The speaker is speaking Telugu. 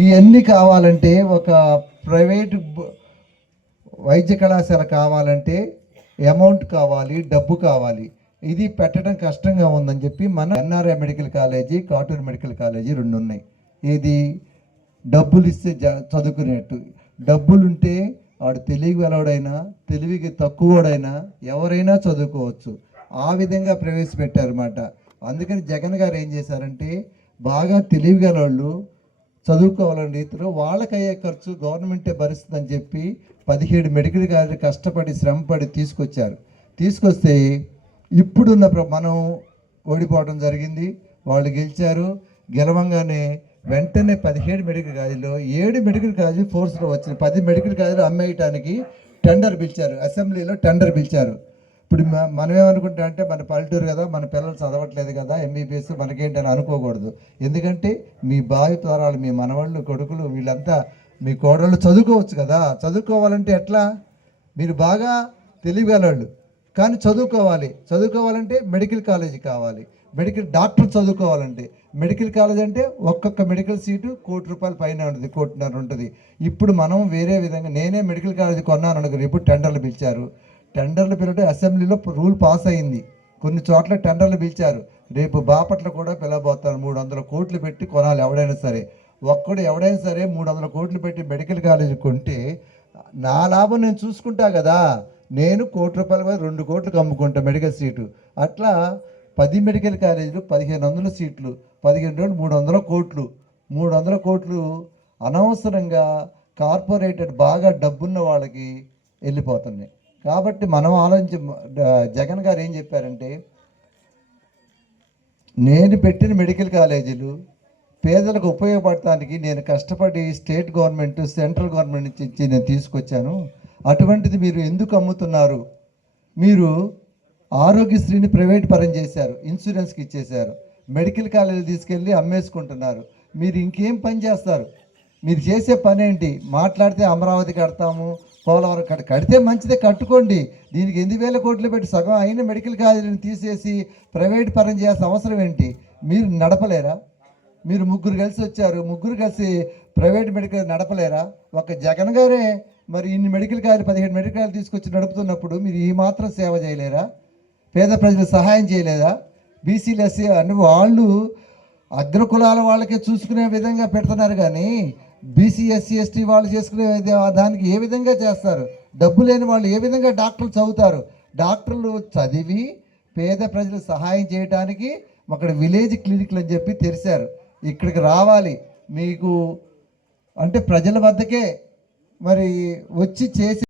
ఇవన్నీ కావాలంటే ఒక ప్రైవేటు వైద్య కళాశాల కావాలంటే అమౌంట్ కావాలి, డబ్బు కావాలి. ఇది పెట్టడం కష్టంగా ఉందని చెప్పి మన NRI medical college, Katuru medical college రెండు ఉన్నాయి. ఇది డబ్బులు ఇస్తే చదువుకునేట్టు. డబ్బులుంటే వాడు తెలివి వెలవడైనా, తెలివికి తక్కువడైనా ఎవరైనా చదువుకోవచ్చు. ఆ విధంగా ప్రవేశపెట్టారన్నమాట. అందుకని జగన్ గారు ఏం చేశారంటే బాగా తెలివిగల వాళ్ళు చదువుకోవాలని రీతిలో వాళ్ళకయ్యే ఖర్చు గవర్నమెంటే భరిస్తుందని చెప్పి 17 మెడికల్ కాలేజీలు కష్టపడి శ్రమపడి తీసుకొస్తే ఇప్పుడున్న మనం ఓడిపోవడం జరిగింది. వాళ్ళు గెలిచారు. గెలవంగానే వెంటనే 17 మెడికల్ కాలేజీలో 7 మెడికల్ కాలేజీ ఫోర్స్లో వచ్చిన 10 మెడికల్ కాలేజీలు అమ్మేయటానికి టెండర్ పిలిచారు. అసెంబ్లీలో టెండర్ పిలిచారు. ఇప్పుడు మనం ఏమనుకుంటా అంటే మన పల్లెటూరు కదా, మన పిల్లలు చదవట్లేదు కదా, ఎంబీబీఎస్ మనకేంటని అనుకోకూడదు. ఎందుకంటే మీ భావి తరాలు, మీ మనవాళ్ళు, కొడుకులు, వీళ్ళంతా మీ కోడళ్ళు చదువుకోవచ్చు కదా. చదువుకోవాలంటే ఎట్లా? మీరు బాగా తెలియగలవాళ్ళు కానీ చదువుకోవాలంటే మెడికల్ కాలేజీ కావాలి. డాక్టర్ చదువుకోవాలంటే మెడికల్ కాలేజ్ అంటే ఒక్కొక్క మెడికల్ సీటు ₹1,00,00,000 పైన ఉంటుంది, 1,50,00,000 ఉంటుంది. ఇప్పుడు మనం వేరే విధంగా నేనే మెడికల్ కాలేజీ కొన్నాను అనుకుని ఇప్పుడు టెండర్లు పిలిచారు. టెండర్లు పిలితే అసెంబ్లీలో రూల్ పాస్ అయింది. కొన్ని చోట్ల టెండర్లు పిలిచారు. రేపు బాపట్ల కూడా పిలవబోతారు. 300 కోట్లు పెట్టి కొనాలి ఎవడైనా సరే. ఎవడైనా సరే 300 కోట్లు పెట్టి మెడికల్ కాలేజీ కొంటే నా లాభం నేను చూసుకుంటా కదా. నేను ₹1,00,00,000 2 కోట్లకు అమ్ముకుంటా మెడికల్ సీటు. అట్లా 10 మెడికల్ కాలేజీలు 1,500 సీట్లు, 15 రోజులు 300 కోట్లు. 300 కోట్లు అనవసరంగా కార్పొరేటెడ్ బాగా డబ్బున్న వాళ్ళకి వెళ్ళిపోతున్నాయి. కాబట్టి మనం జగన్ గారు ఏం చెప్పారంటే నేను పెట్టిన మెడికల్ కాలేజీలు పేదలకు ఉపయోగపడటానికి నేను కష్టపడి స్టేట్ గవర్నమెంట్, సెంట్రల్ గవర్నమెంట్ నుంచి నేను తీసుకొచ్చాను. అటువంటిది మీరు ఎందుకు అమ్ముతున్నారు? మీరు ఆరోగ్యశ్రీని ప్రైవేట్ పరం చేశారు, ఇన్సూరెన్స్కి ఇచ్చేశారు. మెడికల్ కాలేజీలు తీసుకెళ్ళి అమ్మేసుకుంటున్నారు. మీరు ఇంకేం పని చేస్తారు? మీరు చేసే పని ఏంటి? మాట్లాడితే అమరావతి కడతాము, పోలవరం కడితే మంచిదే, కట్టుకోండి. దీనికి 8,000 కోట్లు పెట్టి సగం అయిన మెడికల్ కాలేజీని తీసేసి ప్రైవేట్ పరం చేయాల్సిన అవసరం ఏంటి? మీరు నడపలేరా? మీరు ముగ్గురు కలిసి వచ్చారు, ముగ్గురు కలిసి ప్రైవేట్ మెడికల్ నడపలేరా? ఒక జగన్ గారే మరి ఇన్ని మెడికల్ కాలేజీలు 17 మెడికల్ కాలేజీలు తీసుకొచ్చి నడుపుతున్నప్పుడు మీరు ఈ మాత్రం సేవ చేయలేరా? పేద ప్రజలకు సహాయం చేయలేదా? బీసీలు, ఎస్సీ అని వాళ్ళు అగ్రకులాల వాళ్ళకే చూసుకునే విధంగా పెడుతున్నారు కానీ బీసీ, ఎస్సీ, ఎస్టీ వాళ్ళు చేసుకునే దానికి ఏ విధంగా చేస్తారు? డబ్బు లేని వాళ్ళు ఏ విధంగా డాక్టర్లు చదువుతారు? డాక్టర్లు చదివి పేద ప్రజలకు సహాయం చేయడానికి అక్కడ విలేజ్ క్లినిక్లు అని చెప్పి తెరిచారు. ఇక్కడికి రావాలి మీకు అంటే ప్రజల వద్దకే మరి వచ్చి చేసి